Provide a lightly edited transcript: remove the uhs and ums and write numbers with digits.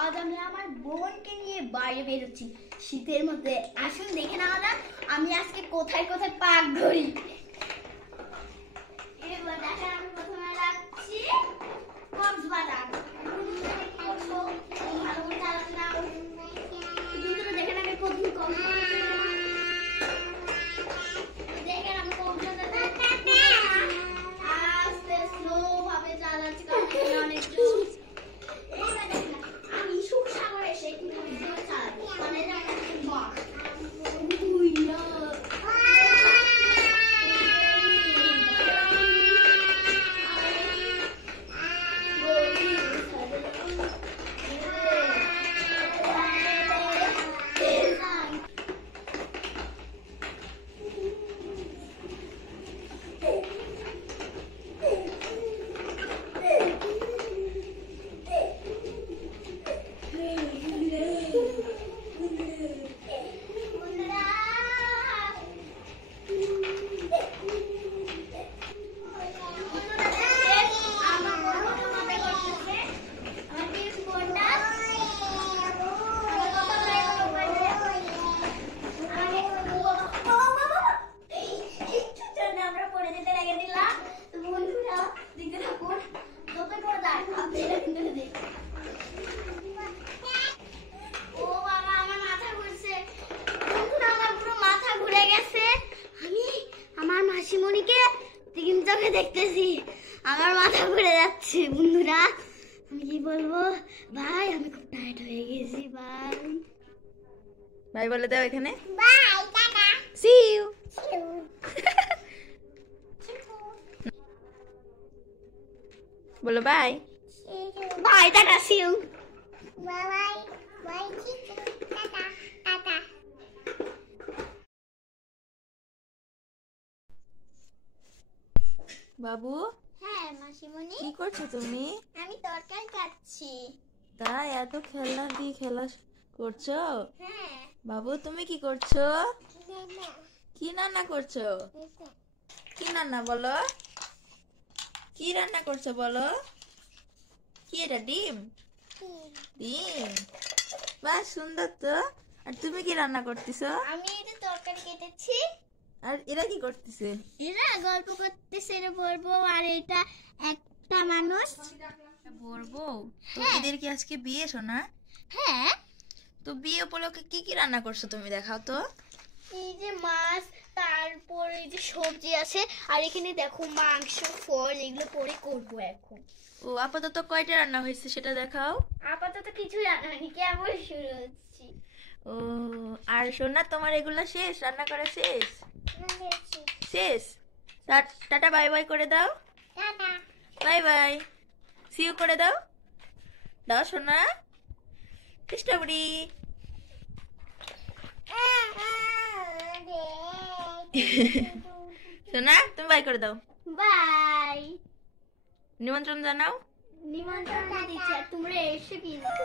আজ আমি আমার বোনকে নিয়ে বাইরে বেরোচ্ছি শীতের মধ্যে। আসুন দেখে নেওয়া যাক আমি আজকে কোথায় কোথায় পাক ঘুরি। এবার দেখেন আমি প্রথমে যাচ্ছি কক্সবাজার। ভালো করে চালাচ্ছি না, ভিতরে দেখেন আমি প্রথম কক্সবাজার দেখেন আমি কক্সবাজার আস্তে স্লো ভাবে চালাচ্ছি কারণ এখানে অনেক জোর। এবার দেখেন আমি সুখসাগরে এসে কিন্তু জোর চালাবো মানে এটা একটা মার উই না দেখতেছি আমার মাথা ঘুরে যাচ্ছে। বন্ধুরা আমি কি বলবো ভাই, আমি খুব টায়ার্ড হয়ে গেছি। বাই বাই বলে দাও এখানে। Bye tata, see you. বলো bye. Bye tata, see you. Bye bye bye tata tata. বাবু হ্যাঁ মাসিমণি, কি করছো তুমি? আমি তরকারি কাটছি। তাই এত খেলনা দিয়ে খেলা করছো? হ্যাঁ। বাবু তুমি কি করছো? কি রান্না করছো? কি রান্না বলো? কি রান্না করছো বলো? কি এটা ডিম? ডিম, বাহ সুন্দর তো। আর তুমি কি রান্না করতেছো? আমি এই যে তরকারি কেটেছি। আর এরা কি করতেছে? এরা গল্প করতেছে রে বলবো। আর এটা একটা মানুষ বলবো তো। হ্যাঁ। এদের কি আজকে বিয়ে শোনা? হ্যাঁ। তো বিয়ে উপলক্ষে কি কি রান্না করছো তুমি দেখাও তো। এই যে মাছ, তারপর এই যে সবজি আছে, আর এখানে দেখো মাংস, ফল, এগুলো পরে করবো এখন। ও আপাতত কয়টা রান্না হয়েছে সেটা দেখাও। আপাতত কিছুই রান্না হয়নি, কেমন শুরু হচ্ছি। ও আর সোনা তোমার এগুলা শেষ, রান্না করা শেষ? শেষ। টাটা বাই বাই করে দাও। টাটা বাই বাই, সি ইউ করে দাও। দাও সোনা, চেষ্টা করি। সোনা তুমি বাই করে দাও। বাই। নিমন্ত্রণ জানাও। নিমন্ত্রণ দিচ্ছি আর তোমরা এসে কিন্তু